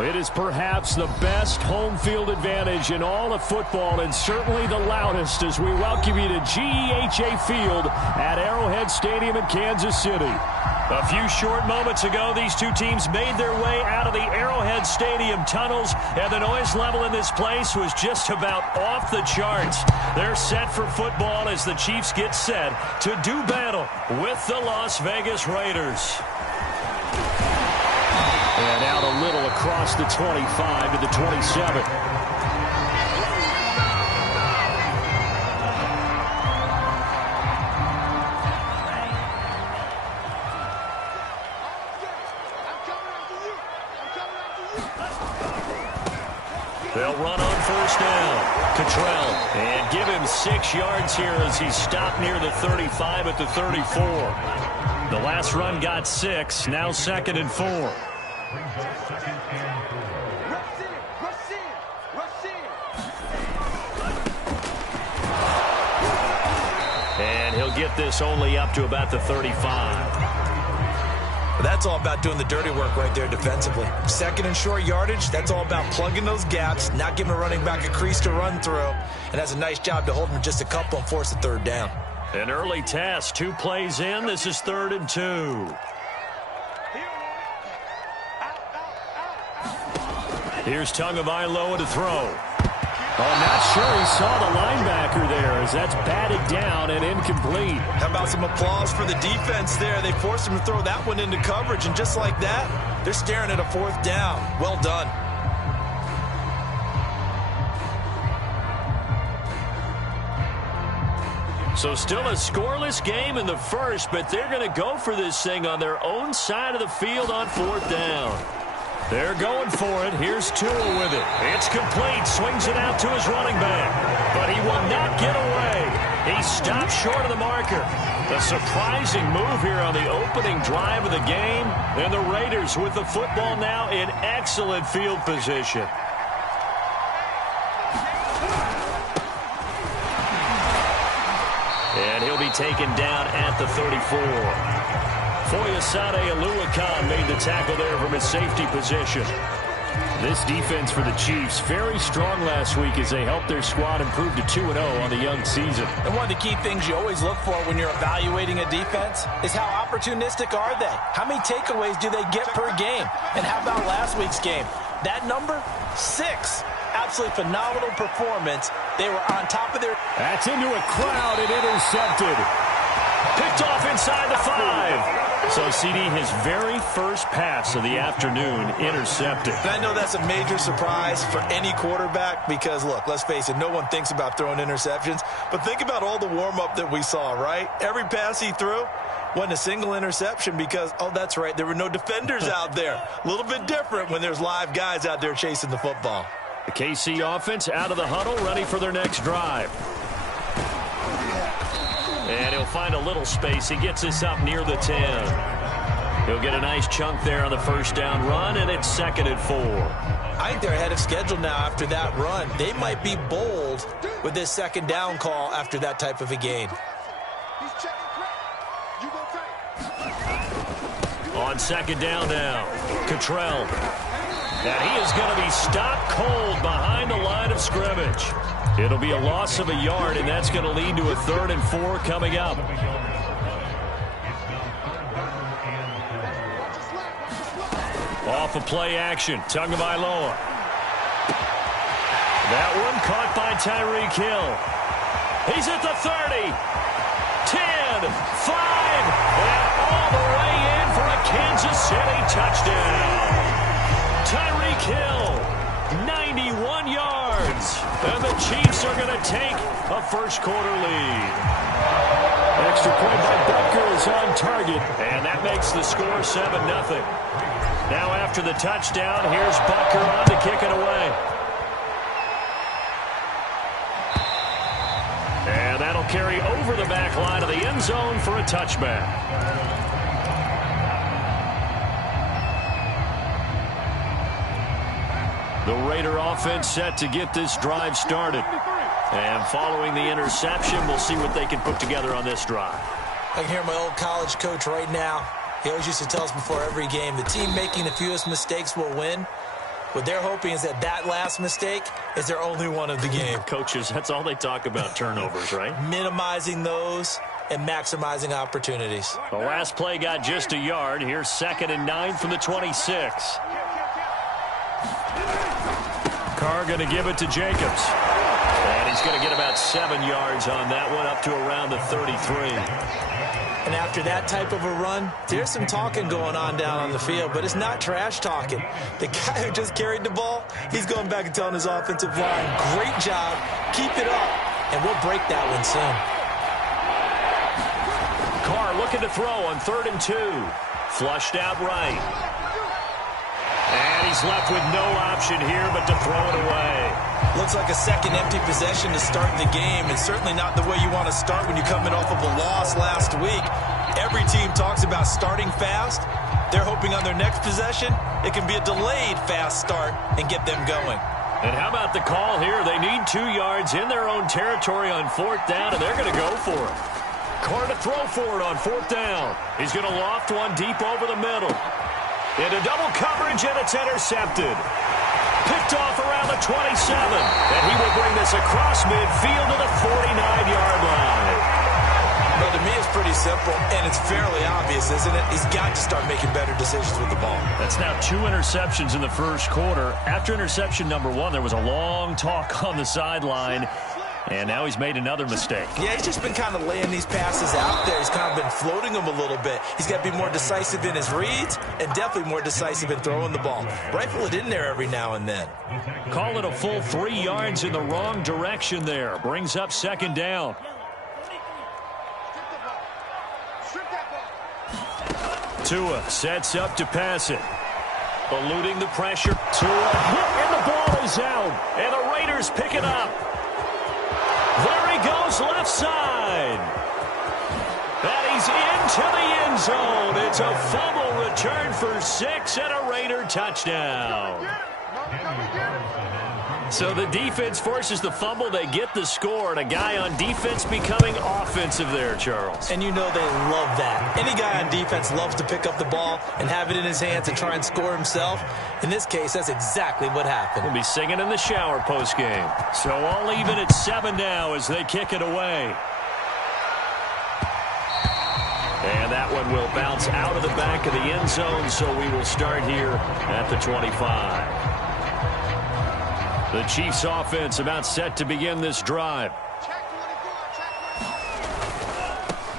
It is perhaps the best home field advantage in all of football, and certainly the loudest, as we welcome you to GEHA Field at Arrowhead Stadium in Kansas City. A few short moments ago, these two teams made their way out of the Arrowhead Stadium tunnels, and the noise level in this place was just about off the charts. They're set for football as the Chiefs get set to do battle with the Las Vegas Raiders. And out a little across the 25 to the 27. They'll run on first down. Cottrell, and give him 6 yards here as he stopped near the 35 at the 34. The last run got 6, now 2nd and 4. And he'll get this only up to about the 35. That's all about doing the dirty work right there defensively. 2nd and short yardage, that's all about plugging those gaps, not giving a running back a crease to run through, and has a nice job to hold him just a couple and force a 3rd down. An early task, 2 plays in. This is 3rd and 2. Here's Tagovailoa to throw. I'm not sure he saw the linebacker there as that's batted down and incomplete. How about some applause for the defense there? They forced him to throw that one into coverage, and just like that, they're staring at a 4th down. Well done. So still a scoreless game in the first, but they're going to go for this thing on their own side of the field on 4th down. They're going for it. Here's Tua with it. It's complete. Swings it out to his running back. But he will not get away. He stopped short of the marker. A surprising move here on the opening drive of the game. And the Raiders with the football now in excellent field position. And he'll be taken down at the 34. Foyesade Oluwakan made the tackle there from his safety position. This defense for the Chiefs, very strong last week as they helped their squad improve to 2-0 on the young season. And one of the key things you always look for when you're evaluating a defense is how opportunistic are they? How many takeaways do they get per game? And how about last week's game? That number, 6. Absolutely phenomenal performance. They were on top of their... That's into a crowd and intercepted. Picked off inside the 5. So, CD, his very first pass of the afternoon intercepted. And I know that's a major surprise for any quarterback because, look, let's face it, no one thinks about throwing interceptions. But think about all the warm-up that we saw, right? Every pass he threw wasn't a single interception because, oh, that's right, there were no defenders out there. A little bit different when there's live guys out there chasing the football. The KC offense out of the huddle, ready for their next drive. And he'll find a little space. He gets this up near the 10. He'll get a nice chunk there on the first down run, and it's 2nd and 4. I think they're ahead of schedule now after that run. They might be bold with this 2nd down call after that type of a gain. On 2nd down now, Cottrell. And he is going to be stopped cold behind the line of scrimmage. It'll be a loss of a yard, and that's going to lead to a 3rd and 4 coming up. Off of play action, Tagovailoa. That one caught by Tyreek Hill. He's at the 30, 10, 5, and all the way in for a Kansas City touchdown. Tyreek Hill, 91 yards. And the Chiefs are going to take a first-quarter lead. Extra point by Butker is on target, and that makes the score 7-0. Now after the touchdown, here's Butker on to kick it away. And that'll carry over the back line of the end zone for a touchback. The Raider offense set to get this drive started. And following the interception, we'll see what they can put together on this drive. I can hear my old college coach right now. He always used to tell us before every game, the team making the fewest mistakes will win. What they're hoping is that that last mistake is their only one of the game. Coaches, that's all they talk about, turnovers, right? Minimizing those and maximizing opportunities. The last play got just a yard. Here's 2nd and 9 from the 26. Carr going to give it to Jacobs. And he's going to get about 7 yards on that one, up to around the 33. And after that type of a run, there's some talking going on down on the field, but it's not trash talking. The guy who just carried the ball, he's going back and telling his offensive line, great job, keep it up, and we'll break that one soon. Carr looking to throw on 3rd and 2. Flushed out right. And he's left with no option here but to throw it away. Looks like a second empty possession to start the game, and certainly not the way you want to start when you're coming off of a loss last week. Every team talks about starting fast. They're hoping on their next possession, it can be a delayed fast start and get them going. And how about the call here? They need 2 yards in their own territory on 4th down, and they're going to go for it. Carr to throw for it on 4th down. He's going to loft one deep over the middle. Into double coverage, and it's intercepted. Picked off around the 27. And he will bring this across midfield to the 49-yard line. Well, to me, it's pretty simple, and it's fairly obvious, isn't it? He's got to start making better decisions with the ball. That's now 2 interceptions in the first quarter. After interception number 1, there was a long talk on the sideline. And now he's made another mistake. Yeah, he's just been kind of laying these passes out there. He's kind of been floating them a little bit. He's got to be more decisive in his reads and definitely more decisive in throwing the ball. Rifle it in there every now and then. Call it a full 3 yards in the wrong direction there. Brings up 2nd down. Tua sets up to pass it. Eluding the pressure. Tua hit, and the ball is out. And the Raiders pick it up. There he goes, left side. And he's into the end zone. It's a fumble return for 6 and a Raider touchdown. So the defense forces the fumble. They get the score, and a guy on defense becoming offensive there, Charles. And you know they love that. Any guy on defense loves to pick up the ball and have it in his hands and try and score himself. In this case, that's exactly what happened. We'll be singing in the shower postgame. So all even at 7 now as they kick it away. And that one will bounce out of the back of the end zone, so we will start here at the 25. The Chiefs offense about set to begin this drive.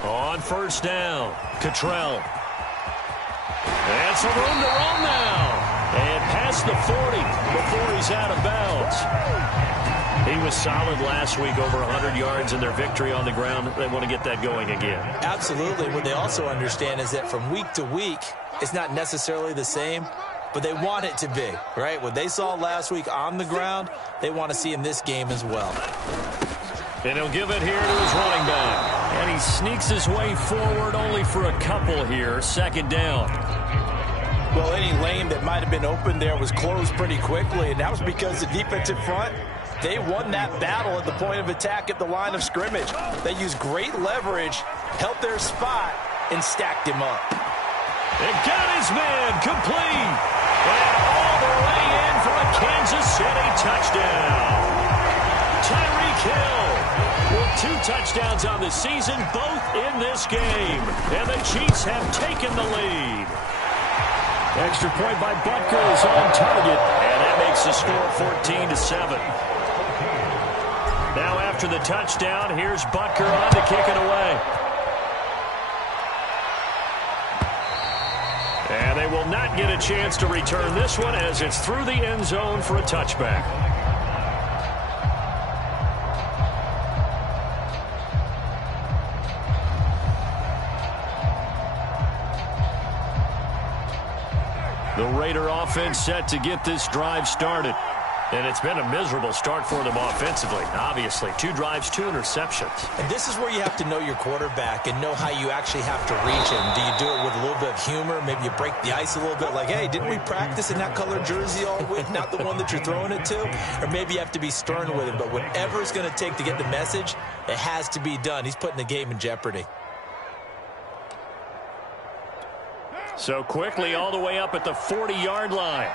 On 1st down, Cottrell. And some room to run now. And past the 40 before he's out of bounds. He was solid last week, over 100 yards in their victory on the ground. They want to get that going again. Absolutely. What they also understand is that from week to week, it's not necessarily the same, but they want it to be, right? What they saw last week on the ground, they want to see in this game as well. And he'll give it here to his running back. And he sneaks his way forward only for a couple here. 2nd down. Well, any lane that might have been open there was closed pretty quickly, and that was because the defensive front, they won that battle at the point of attack at the line of scrimmage. They used great leverage, held their spot, and stacked him up. It got his man complete. And all the way in for a Kansas City touchdown. Tyreek Hill with 2 touchdowns on the season, both in this game. And the Chiefs have taken the lead. Extra point by Butker is on target. And that makes the score 14-7. Now after the touchdown, here's Butker on to kick it away. And they will not get a chance to return this one as it's through the end zone for a touchback. The Raider offense set to get this drive started. And it's been a miserable start for them offensively. Obviously, 2 drives, 2 interceptions. And this is where you have to know your quarterback and know how you actually have to reach him. Do you do it with a little bit of humor? Maybe you break the ice a little bit like, hey, didn't we practice in that colored jersey all week? Not the one that you're throwing it to? Or maybe you have to be stern with him. But whatever it's going to take to get the message, it has to be done. He's putting the game in jeopardy. So quickly all the way up at the 40-yard line.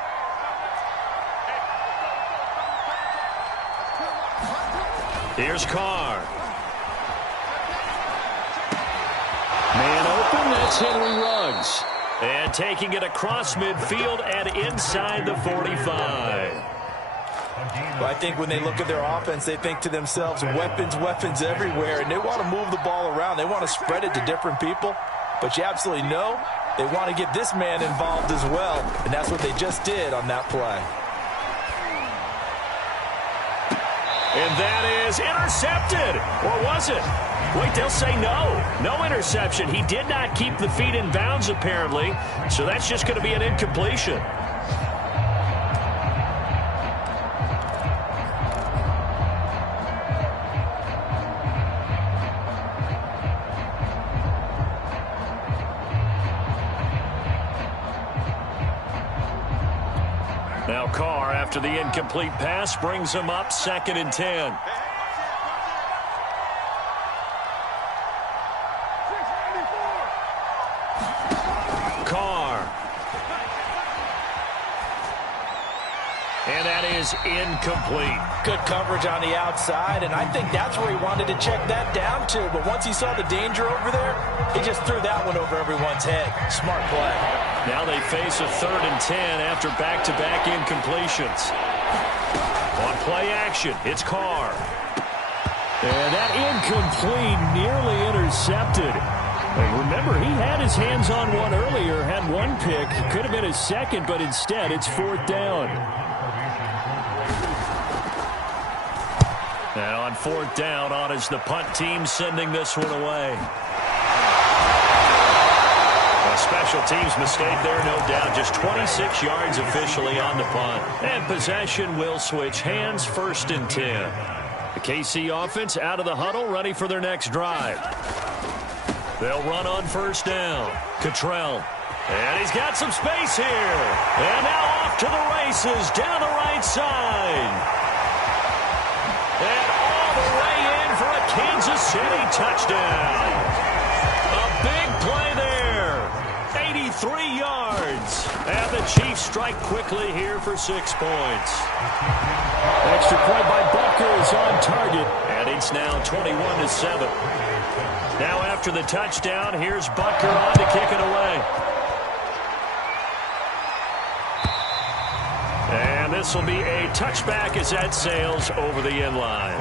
Here's Carr. Man open, that's Henry Ruggs. And taking it across midfield and inside the 45. Well, I think when they look at their offense, they think to themselves, weapons, weapons everywhere, and they want to move the ball around. They want to spread it to different people. But you absolutely know they want to get this man involved as well, and that's what they just did on that play. And that is intercepted. Or was it? Wait, they'll say no. No interception. He did not keep the feet in bounds, apparently. So that's just going to be an incompletion. Now Carr, after the incomplete pass, brings him up 2nd and 10. Carr. And that is incomplete. Good coverage on the outside, and I think that's where he wanted to check that down to. But once he saw the danger over there, he just threw that one over everyone's head. Smart play. Now they face a 3rd and 10 after back-to-back incompletions. On play action, it's Carr. And that incomplete, nearly intercepted. And remember, he had his hands on one earlier, had one pick. Could have been his second, but instead it's 4th down. Now on 4th down, on is the punt team sending this one away. A special teams mistake there, no doubt. Just 26 yards officially on the punt. And possession will switch hands, 1st and 10. The KC offense out of the huddle, ready for their next drive. They'll run on 1st down. Cottrell. And he's got some space here. And now off to the races down the right side. And all the way in for a Kansas City touchdown. A big play there. 83 yards. And the Chiefs strike quickly here for 6 points. Extra point by Butker is on target. And it's now 21-7. Now after the touchdown, here's Butker on to kick it away. And this will be a touchback as that sails over the end line.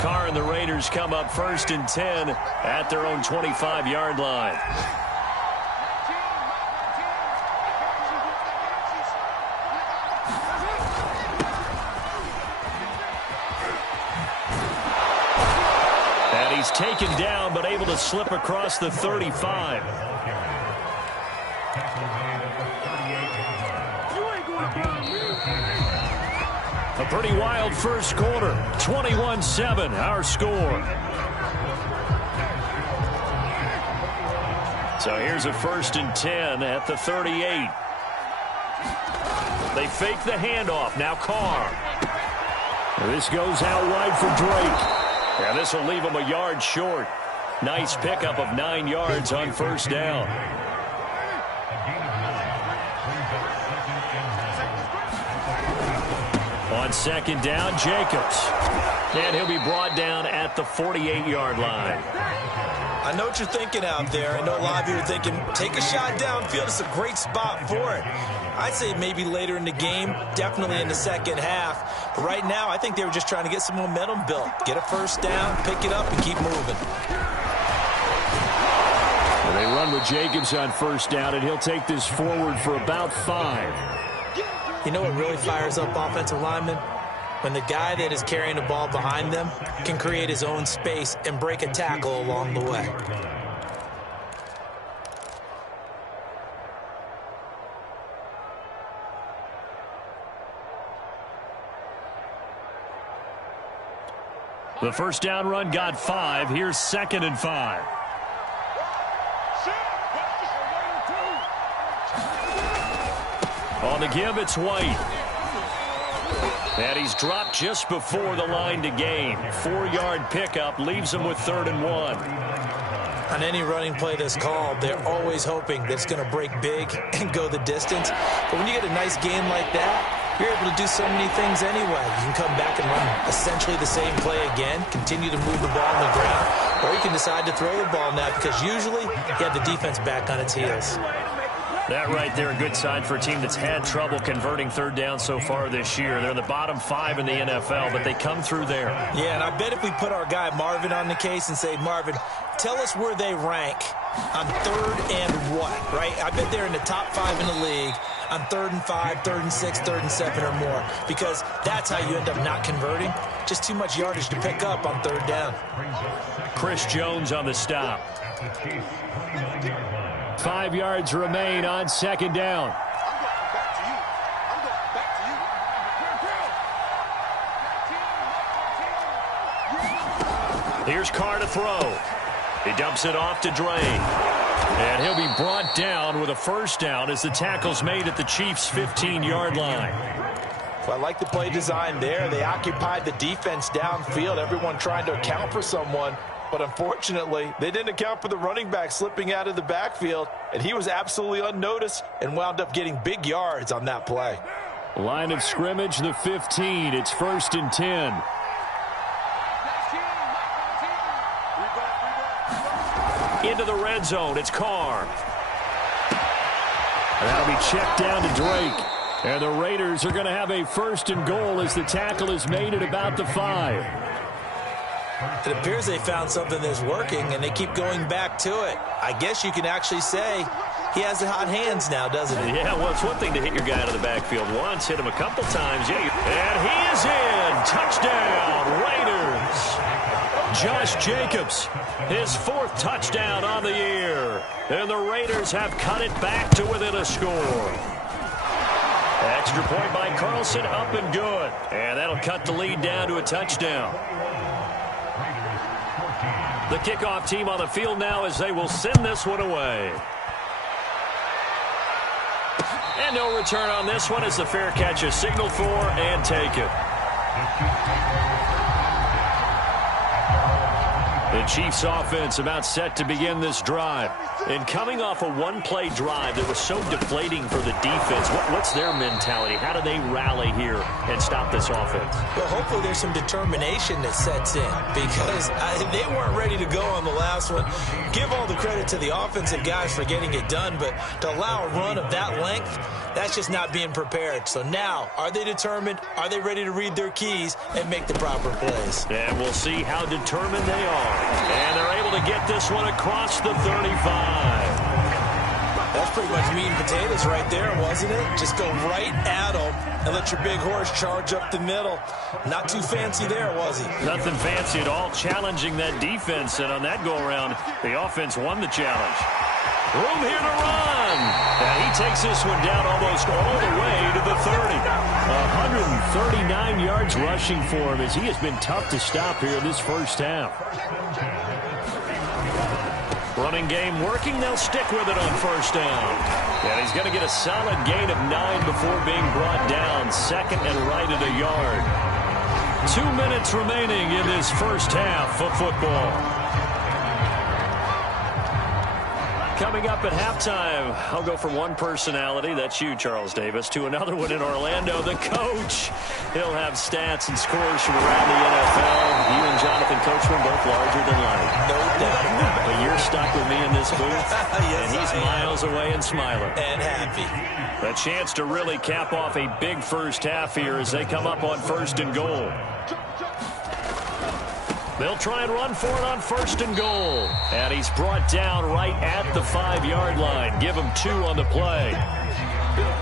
Carr and the Raiders come up 1st and 10 at their own 25-yard line. And he's taken down but able to slip across the 35. A pretty wild first quarter. 21-7, our score. So here's a 1st and 10 at the 38. They fake the handoff. Now Carr. This goes out wide for Drake. And this will leave him a yard short. Nice pickup of 9 yards on 1st down. On 2nd down, Jacobs. And he'll be brought down at the 48-yard line. I know what you're thinking out there. I know a lot of you are thinking, take a shot downfield. It's a great spot for it. I'd say maybe later in the game, definitely in the second half. But right now, I think they were just trying to get some momentum built. Get a 1st down, pick it up, and keep moving. And they run with Jacobs on 1st down, and he'll take this forward for about 5. You know what really fires up offensive linemen? When the guy that is carrying the ball behind them can create his own space and break a tackle along the way. The 1st down run got 5. Here's 2nd and 5. On the give, it's White. And he's dropped just before the line to gain. 4-yard pickup leaves him with 3rd and 1. On any running play that's called, they're always hoping that it's going to break big and go the distance. But when you get a nice gain like that, you're able to do so many things anyway. You can come back and run essentially the same play again, continue to move the ball on the ground, or you can decide to throw the ball now because usually you have the defense back on its heels. That right there, a good sign for a team that's had trouble converting third down so far this year. They're in the bottom 5 in the NFL, but they come through there. Yeah, and I bet if we put our guy Marvin on the case and say, Marvin, tell us where they rank on third and what, right? I bet they're in the top 5 in the league on 3rd and 5, 3rd and 6, 3rd and 7 or more, because that's how you end up not converting. Just too much yardage to pick up on third down. Chris Jones on the stop. 5 yards remain on second down. Here's Carr to throw. He dumps it off to Dre. And he'll be brought down with a first down as the tackle's made at the Chiefs' 15-yard line. Well, I like the play design there. They occupied the defense downfield, everyone trying to account for someone. But unfortunately, they didn't account for the running back slipping out of the backfield, and he was absolutely unnoticed and wound up getting big yards on that play. Line of scrimmage, the 15. It's 1st and 10. Into the red zone, it's Carr. And that'll be checked down to Drake. And the Raiders are going to have a 1st and goal as the tackle is made at about the 5. It appears they found something that's working, and they keep going back to it. I guess you can actually say he has the hot hands now, doesn't he? Yeah, well, it's one thing to hit your guy out of the backfield once, hit him a couple times. Yeah, and he is in. Touchdown, Raiders. Josh Jacobs, his 4th touchdown on the year. And the Raiders have cut it back to within a score. Extra point by Carlson, up and good. And that'll cut the lead down to a touchdown. The kickoff team on the field now as they will send this one away. And no return on this one as the fair catch is signaled for and taken. The Chiefs offense about set to begin this drive. And coming off a one-play drive that was so deflating for the defense, what's their mentality? How do they rally here and stop this offense? Well, hopefully there's some determination that sets in because they weren't ready to go on the last one. Give all the credit to the offensive guys for getting it done, but to allow a run of that length, that's just not being prepared. So now, are they determined? Are they ready to read their keys and make the proper plays? And we'll see how determined they are. And they're able to get this one across the 35. That's pretty much meat and potatoes right there, wasn't it? Just go right at them and let your big horse charge up the middle. Not too fancy there, was he? Nothing fancy at all, challenging that defense. And on that go-around, the offense won the challenge. Room here to run. And he takes this one down almost all the way to the 30. 139 yards rushing for him as he has been tough to stop here in this first half. Running game working. They'll stick with it on first down. And he's going to get a solid gain of 9 before being brought down. 2nd and right at a yard. 2 minutes remaining in this first half of football. Coming up at halftime, I'll go from one personality, that's you, Charles Davis, to another one in Orlando, the coach. He'll have stats and scores from around the NFL. You and Jonathan Coachman both larger than life. No doubt. But you're stuck with me in this booth, Yes, and he's miles away and smiling. And happy. A chance to really cap off a big first half here as they come up on 1st and goal. They'll try and run for it on 1st and goal. And he's brought down right at the 5-yard line. Give him 2 on the play.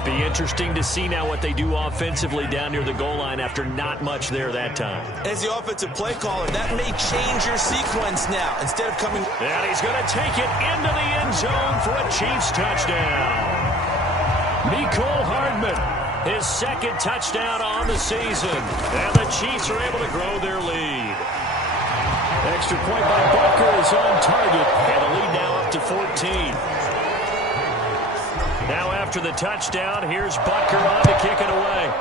Be interesting to see now what they do offensively down near the goal line after not much there that time. As the offensive play caller, that may change your sequence now. Instead of coming... And he's going to take it into the end zone for a Chiefs touchdown. Mecole Hardman, his 2nd touchdown on the season. And the Chiefs are able to grow their lead. Extra point by Butker is on target. And the lead now up to 14. Now after the touchdown, here's Butker on to kick it away.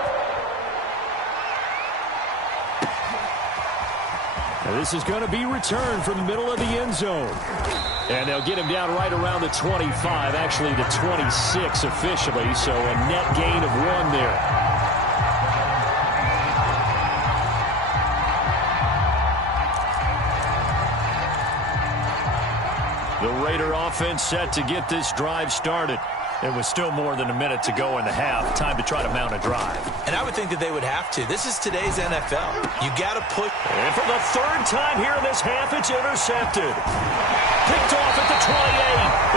And this is going to be returned from the middle of the end zone. And they'll get him down right around the 25, actually the 26 officially, so a net gain of 1 there. Raider offense set to get this drive started. It was still more than a minute to go in the half. Time to try to mount a drive. And I would think that they would have to. This is today's NFL. You got to put... And for the third time here in this half, it's intercepted. Picked off at the 28.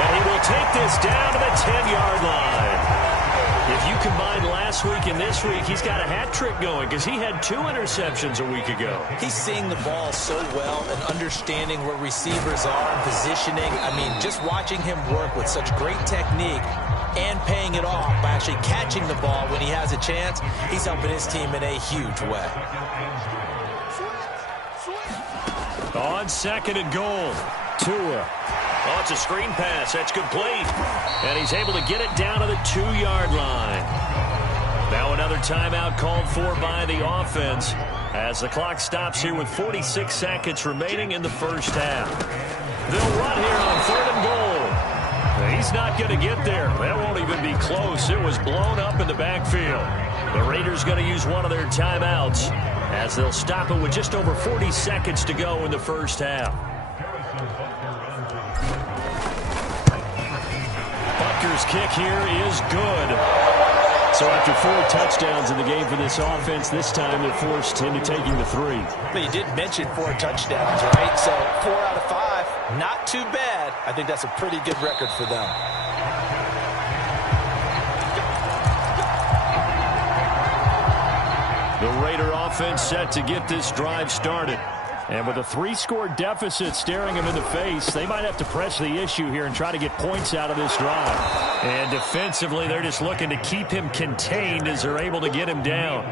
And he will take this down to the 10-yard line. If you combine last week and this week, he's got a hat trick going because he had 2 interceptions a week ago. He's seeing the ball so well and understanding where receivers are and positioning. I mean, just watching him work with such great technique and paying it off by actually catching the ball when he has a chance, he's helping his team in a huge way. On 2nd and goal, Tua. Oh, it's a screen pass. That's complete. And he's able to get it down to the 2-yard line. Now another timeout called for by the offense as the clock stops here with 46 seconds remaining in the first half. They'll run here on 3rd and goal. He's not going to get there. That won't even be close. It was blown up in the backfield. The Raiders going to use one of their timeouts as they'll stop it with just over 40 seconds to go in the first half. Butker's kick here is good. So after 4 touchdowns in the game for this offense, this time they're forced into taking the 3. But you did mention 4 touchdowns, right? So 4 out of 5, not too bad. I think that's a pretty good record for them. The Raider offense set to get this drive started. And with a 3-score deficit staring them in the face, they might have to press the issue here and try to get points out of this drive. And defensively, they're just looking to keep him contained as they're able to get him down.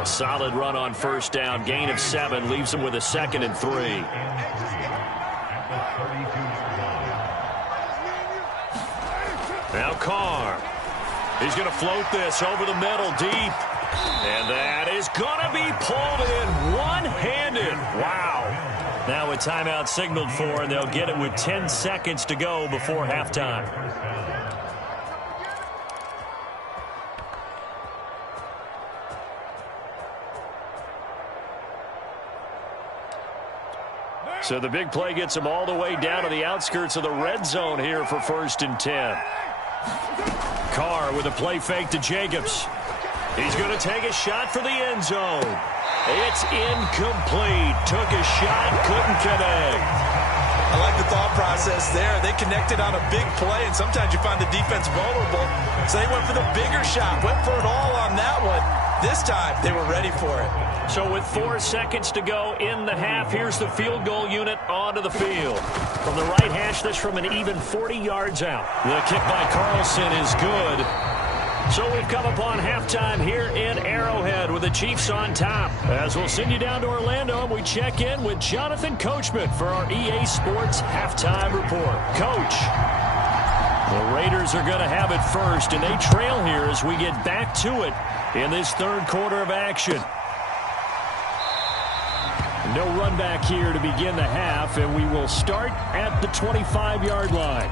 A solid run on first down. Gain of 7 leaves him with a 2nd and 3. Now Carr. He's going to float this over the middle deep. And that is going to be pulled in one-handed. Wow. Now a timeout signaled for, and they'll get it with 10 seconds to go before halftime. So the big play gets them all the way down to the outskirts of the red zone here for 1st and 10. Carr with a play fake to Jacobs. He's going to take a shot for the end zone. It's incomplete. Took a shot, couldn't connect. I like the thought process there. They connected on a big play, and sometimes you find the defense vulnerable. So they went for the bigger shot, went for it all on that one. This time, they were ready for it. So with 4 seconds to go in the half, here's the field goal unit onto the field. From the right hash, this from an even 40 yards out. The kick by Carlson is good. So we've come upon halftime here in Arrowhead with the Chiefs on top. As we'll send you down to Orlando, and we check in with Jonathan Coachman for our EA Sports Halftime Report. Coach, the Raiders are going to have it first, and they trail here as we get back to it in this 3rd quarter of action. No run back here to begin the half, and we will start at the 25-yard line.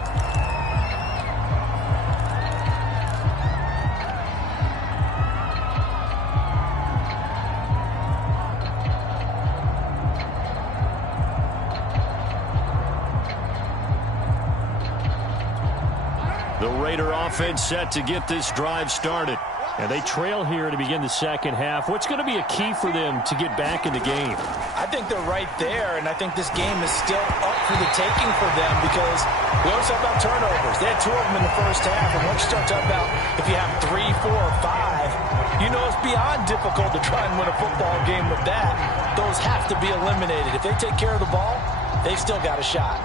The Raider offense set to get this drive started. And they trail here to begin the second half. What's going to be a key for them to get back in the game? I think they're right there, and I think this game is still up for the taking for them because we always talk about turnovers. They had 2 of them in the first half, and once you start talking about if you have 3, 4, or 5, you know it's beyond difficult to try and win a football game with that. Those have to be eliminated. If they take care of the ball, they've still got a shot.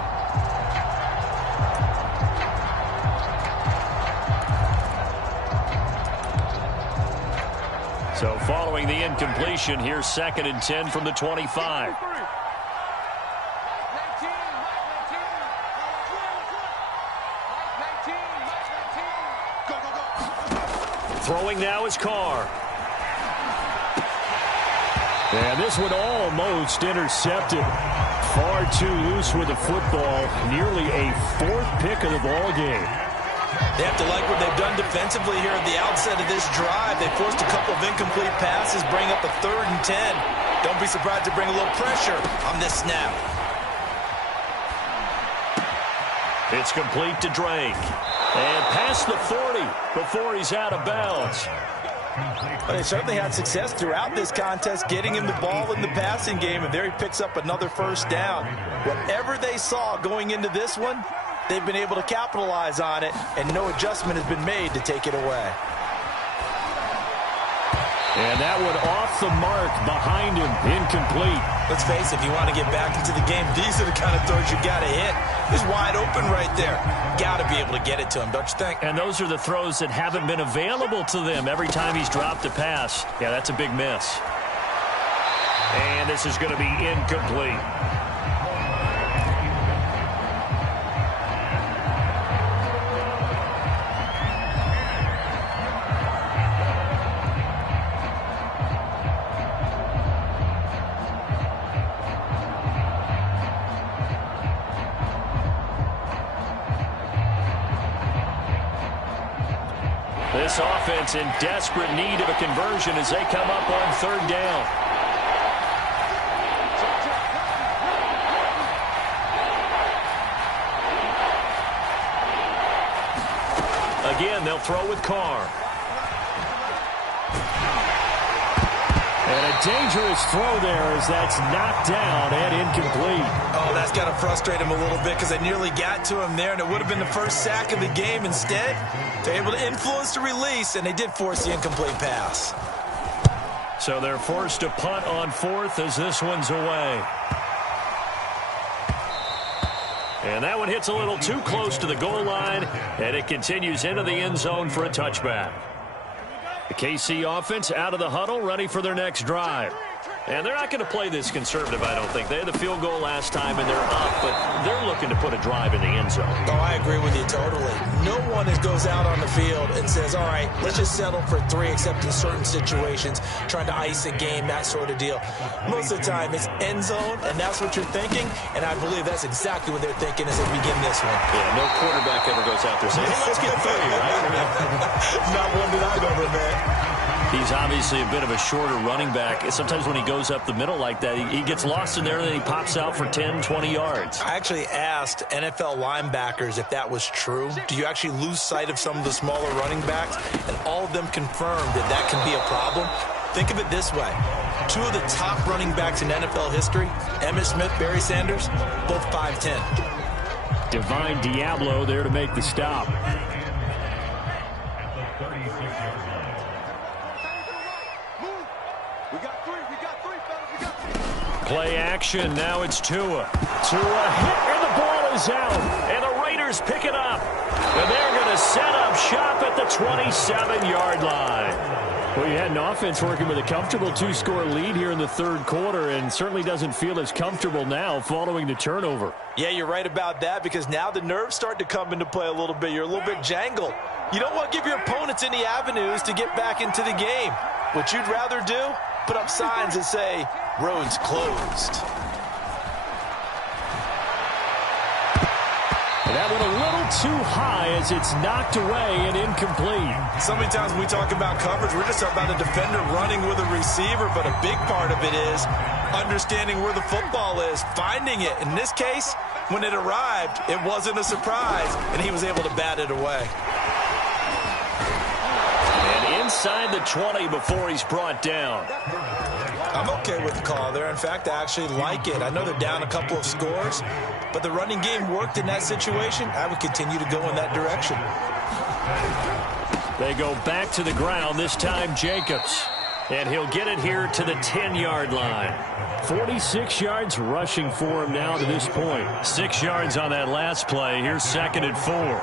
So following the incompletion, here's 2nd and 10 from the 25. Throwing now is Carr. And this one almost intercepted. Far too loose with the football. Nearly a 4th pick of the ball game. They have to like what they've done defensively here at the outset of this drive. They forced a couple of incomplete passes, bring up a 3rd and 10. Don't be surprised to bring a little pressure on this snap. It's complete to Drake. And past the 40 before he's out of bounds. Well, they certainly had success throughout this contest, getting him the ball in the passing game, and there he picks up another first down. Whatever they saw going into this one, they've been able to capitalize on it, and no adjustment has been made to take it away. And that one off the mark behind him, incomplete. Let's face it, if you want to get back into the game, these are the kind of throws you got to hit. He's wide open right there. Got to be able to get it to him, don't you think? And those are the throws that haven't been available to them every time he's dropped a pass. Yeah, that's a big miss. And this is going to be incomplete. This offense in desperate need of a conversion as they come up on third down. Again, they'll throw with Carr. And a dangerous throw there as that's knocked down and incomplete. Oh, that's got to frustrate him a little bit because they nearly got to him there, and it would have been the first sack of the game. Instead, they're able to influence the release, and they did force the incomplete pass. So they're forced to punt on fourth as this one's away. And that one hits a little too close to the goal line, and it continues into the end zone for a touchback. The KC offense out of the huddle, ready for their next drive. And they're not going to play this conservative, I don't think. They had the field goal last time, and they're up, but they're looking to put a drive in the end zone. Oh, I agree with you totally. No one goes out on the field and says, all right, let's just settle for 3, except in certain situations, trying to ice a game, that sort of deal. Most of the time, it's end zone, and that's what you're thinking, and I believe that's exactly what they're thinking as they begin this one. Yeah, no quarterback ever goes out there saying, hey, let's get 3, right? Not one that I've ever met. He's obviously a bit of a shorter running back. Sometimes when he goes up the middle like that, he gets lost in there, and then he pops out for 10, 20 yards. I actually asked NFL linebackers if that was true. Do you actually lose sight of some of the smaller running backs? And all of them confirmed that that can be a problem. Think of it this way. 2 of the top running backs in NFL history, Emmitt Smith, Barry Sanders, both 5'10". Divine Diablo there to make the stop. Play action. Now it's Tua. Tua hit, and the ball is out. And the Raiders pick it up. And they're going to set up shop at the 27-yard line. Well, you had an offense working with a comfortable 2-score lead here in the third quarter, and certainly doesn't feel as comfortable now following the turnover. Yeah, you're right about that, because now the nerves start to come into play a little bit. You're a little bit jangled. You don't want to give your opponents any avenues to get back into the game. What you'd rather do, put up signs that say, roads closed. And that one a little too high as it's knocked away and incomplete. So many times when we talk about coverage, we're just talking about a defender running with a receiver, but a big part of it is understanding where the football is, finding it. In this case, when it arrived, it wasn't a surprise, and he was able to bat it away. And inside the 20 before he's brought down. I'm okay with the call there. In fact, I actually like it. I know they're down a couple of scores, but the running game worked in that situation. I would continue to go in that direction. They go back to the ground, this time Jacobs. And he'll get it here to the 10-yard line. 46 yards rushing for him now to this point. 6 yards on that last play. Here's 2nd and 4.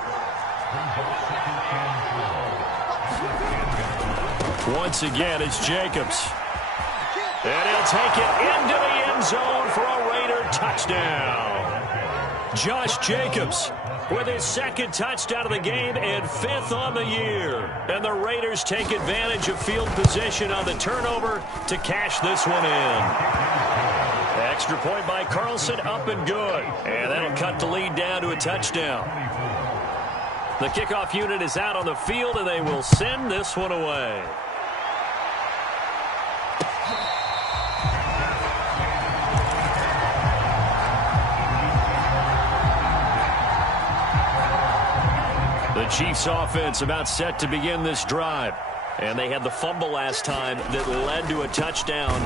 Once again, it's Jacobs. And he'll take it into the end zone for a Raider touchdown. Josh Jacobs with his 2nd touchdown of the game and 5th on the year. And the Raiders take advantage of field position on the turnover to cash this one in. Extra point by Carlson, up and good. And that'll cut the lead down to a touchdown. The kickoff unit is out on the field, and they will send this one away. The Chiefs offense about set to begin this drive. And they had the fumble last time that led to a touchdown.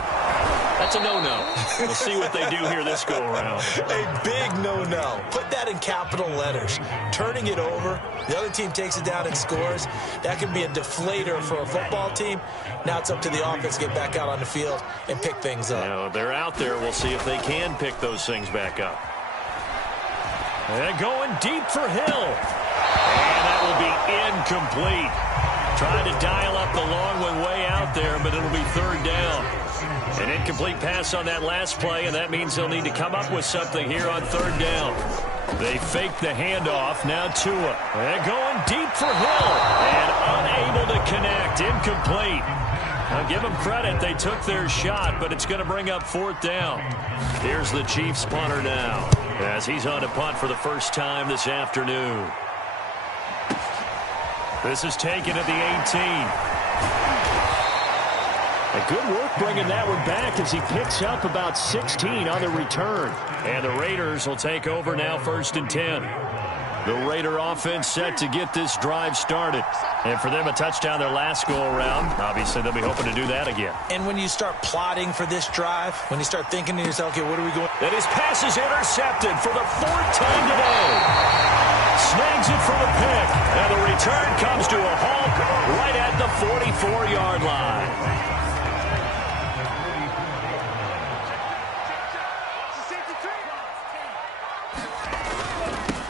That's a no-no. We'll see what they do here this go-around. A big no-no. Put that in capital letters. Turning it over, the other team takes it down and scores. That can be a deflator for a football team. Now it's up to the offense to get back out on the field and pick things up. Now, they're out there. We'll see if they can pick those things back up. And going deep for Hill. And that will be incomplete. Trying to dial up the long one way out there, but it'll be third down. An incomplete pass on that last play, and that means they'll need to come up with something here on third down. They fake the handoff. Now Tua. They're going deep for Hill. And unable to connect. Incomplete. Now give them credit. They took their shot, but it's going to bring up fourth down. Here's the Chiefs punter now, as he's on to punt for the first time this afternoon. This is taken at the 18. A good work bringing that one back as he picks up about 16 on the return. And the Raiders will take over now, 1st and 10. The Raider offense set to get this drive started. And for them, a touchdown their last go-around. Obviously, they'll be hoping to do that again. And when you start plotting for this drive, when you start thinking to yourself, okay, what are we going? And his pass is intercepted for the 4th time today. Snags it for the pick. And the return comes to a halt right at the 44-yard line.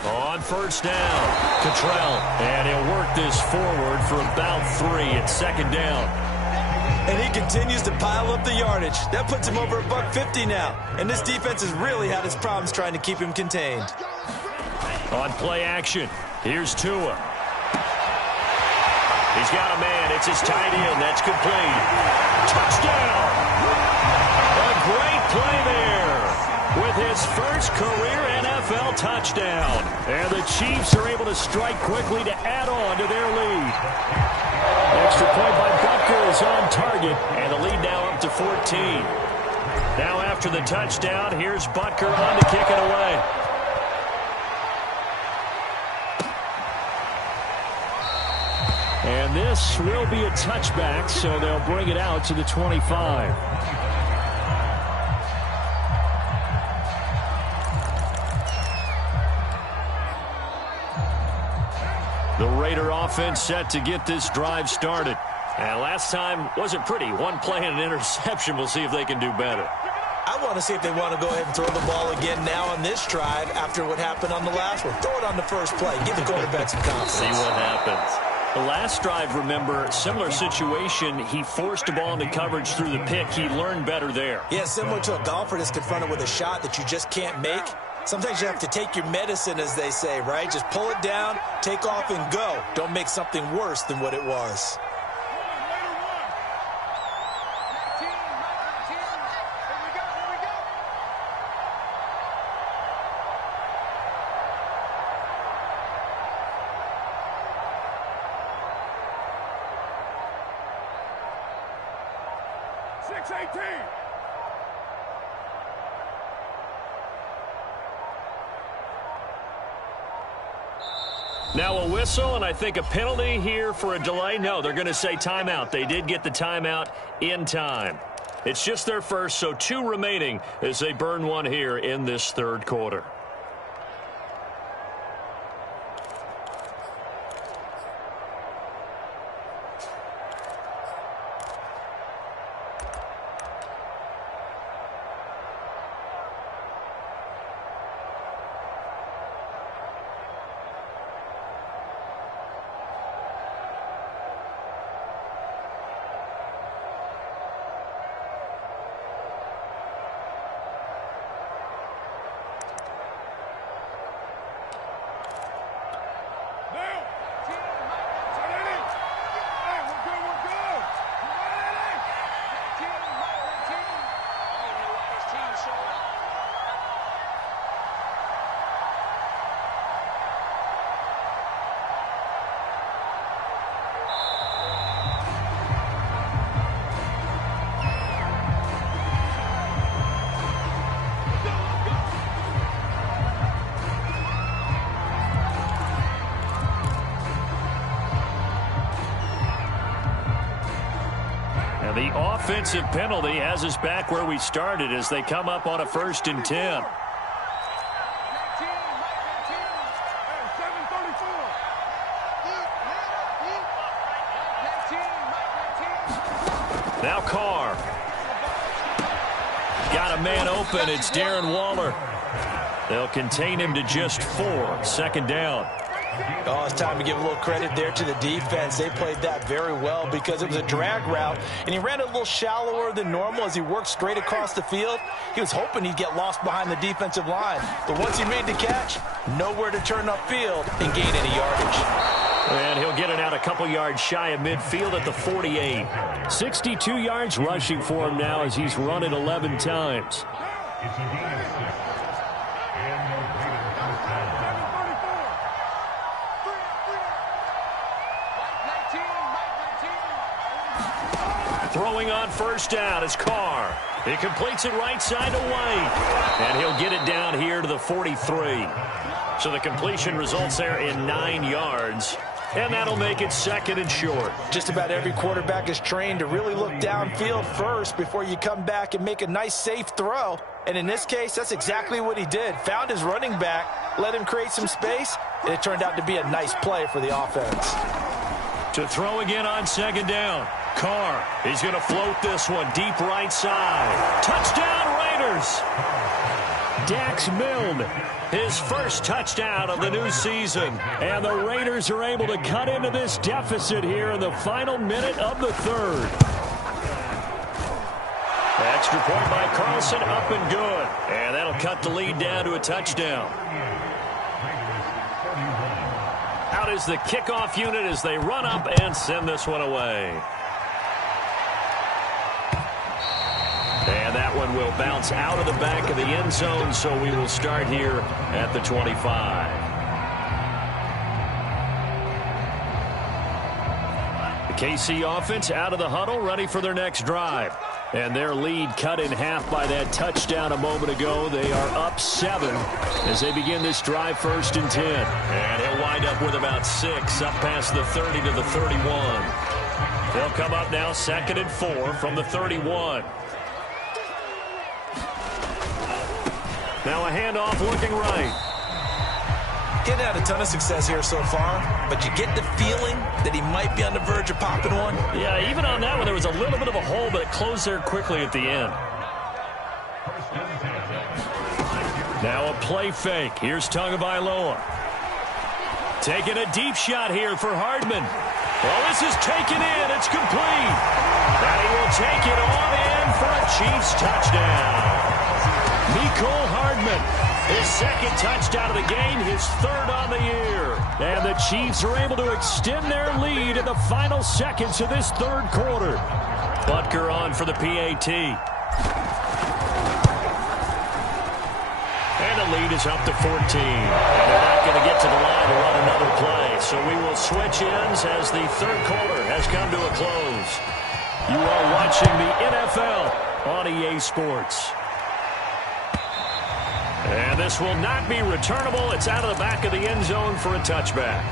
On first down, Cottrell. And he'll work this forward for about 3 at 2nd down. And he continues to pile up the yardage. That puts him over $150 now. And this defense has really had its problems trying to keep him contained. On play action, here's Tua. He's got a man. It's his tight end. That's complete. Touchdown! A great play there with his first career NFL touchdown. And the Chiefs are able to strike quickly to add on to their lead. Extra point by Butker is on target, and the lead now up to 14. Now after the touchdown, here's Butker on to kick it away. And this will be a touchback, so they'll bring it out to the 25. The Raider offense set to get this drive started. And last time wasn't pretty. One play and an interception. We'll see if they can do better. I want to see if they want to go ahead and throw the ball again now on this drive after what happened on the last one. Throw it on the first play. Give the quarterback some confidence. See what happens. The last drive, remember, similar situation. He forced a ball into coverage through the pick. He learned better there. Yeah, similar to a golfer that's confronted with a shot that you just can't make. Sometimes you have to take your medicine, as they say, right? Just pull it down, take off, and go. Don't make something worse than what it was. Now a whistle, and I think a penalty here for a delay. No, they're going to say timeout. They did get the timeout in time. It's just their first, so 2 remaining as they burn one here in this third quarter. The offensive penalty has us back where we started as they come up on a 1st and 10. Now Carr. Got a man open. It's Darren Waller. They'll contain him to just 4. 2nd down. Oh, it's time to give a little credit there to the defense. They played that very well because it was a drag route, and he ran a little shallower than normal as he worked straight across the field. He was hoping he'd get lost behind the defensive line. But once he made the catch, nowhere to turn upfield and gain any yardage. And he'll get it out a couple yards shy of midfield at the 48. 62 yards rushing for him now as he's run it 11 times. Throwing on 1st down is Carr. He completes it right side to White. And he'll get it down here to the 43. So the completion results there in 9 yards. And that'll make it 2nd and short. Just about every quarterback is trained to really look downfield first before you come back and make a nice, safe throw. And in this case, that's exactly what he did. Found his running back, let him create some space, and it turned out to be a nice play for the offense. To throw again on 2nd down. Carr, he's going to float this one deep right side. Touchdown Raiders! Dax Milne, his first touchdown of the new season. And the Raiders are able to cut into this deficit here in the final minute of the 3rd. Extra point by Carlson, up and good. And that'll cut the lead down to a touchdown. Out is the kickoff unit as they run up and send this one away. And that one will bounce out of the back of the end zone, so we will start here at the 25. The KC offense out of the huddle, ready for their next drive. And their lead cut in half by that touchdown a moment ago. They are up 7 as they begin this drive 1st and 10. And he'll wind up with about 6 up past the 30 to the 31. They'll come up now 2nd and 4 from the 31. Now a handoff looking right. Getting had a ton of success here so far, but you get the feeling that he might be on the verge of popping one. Yeah, even on that one, there was a little bit of a hole, but it closed there quickly at the end. Now a play fake. Here's Tagovailoa. Taking a deep shot here for Hardman. Well, this is taken in. It's complete. And he will take it on in for a Chiefs touchdown. Mecole Hardman, his 2nd touchdown of the game, his 3rd on the year. And the Chiefs are able to extend their lead in the final seconds of this 3rd quarter. Butker on for the PAT. And the lead is up to 14. And they're not going to get to the line to run another play. So we will switch ends as the 3rd quarter has come to a close. You are watching the NFL on EA Sports. And this will not be returnable. It's out of the back of the end zone for a touchback.